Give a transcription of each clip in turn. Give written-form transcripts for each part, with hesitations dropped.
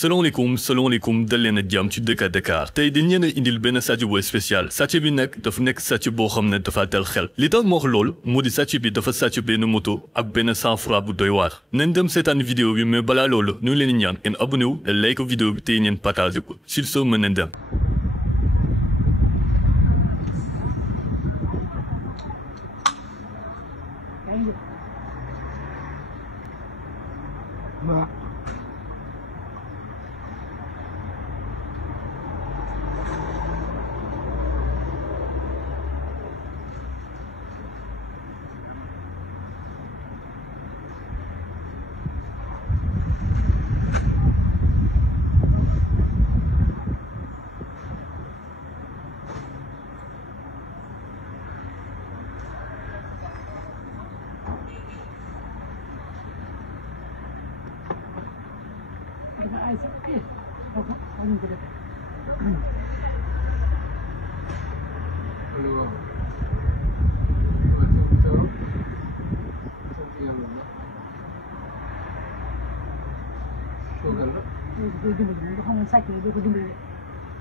salaamaaleykum dal leen ak jàmm ci Dakar Dakar tey dañ leen a indil benn sàcc bu spécial sàcc bi nag dafa nekk sàcc boo xam ne dafa tel xel li tax moo wax loolu moo di sàcc bi dafa sàcc benn moto ak benn sang-froid bu doy waar nañ dem seetaan vidéo bi mais balaa loolu ñu ngi leen di ñaan ngeen abonné wu like vidéo bi tey ngeen partagé ko sur ce mën nañ dem.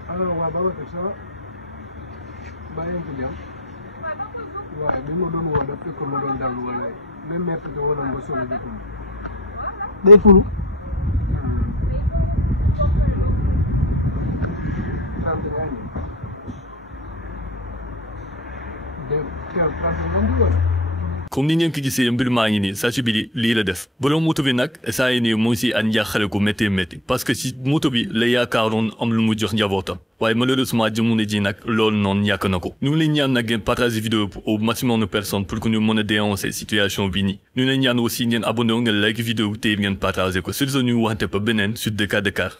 Alors waaw Babacar ça va bàyyi ko jàmm waaw bi ma doon woo daf fekk ma doon dal wala même maître nga wonoon ba solo jot day fulu comme ni ngeen ko gisee mbir maa ngi nii sàcc bi lii la def borom moto bi nag saa yi nii mu ngi si an njaaxale ko métti métti parce que si moto bi la yaakaaroon am lu mu jox njabootam waaye malheureusement jamono ji nag loolu noonu ñàkk na ko ñu ngi leen ñaan nag ngeen partager vidéo au maximum de personnes pour que ñu mën a dénoncer situation bi nii ñu leen ñaan aussi ngeen abonné ngeen like vidéo te ngeen partager ko sur ce ñu waxante ba beneen sur Dakar Dakar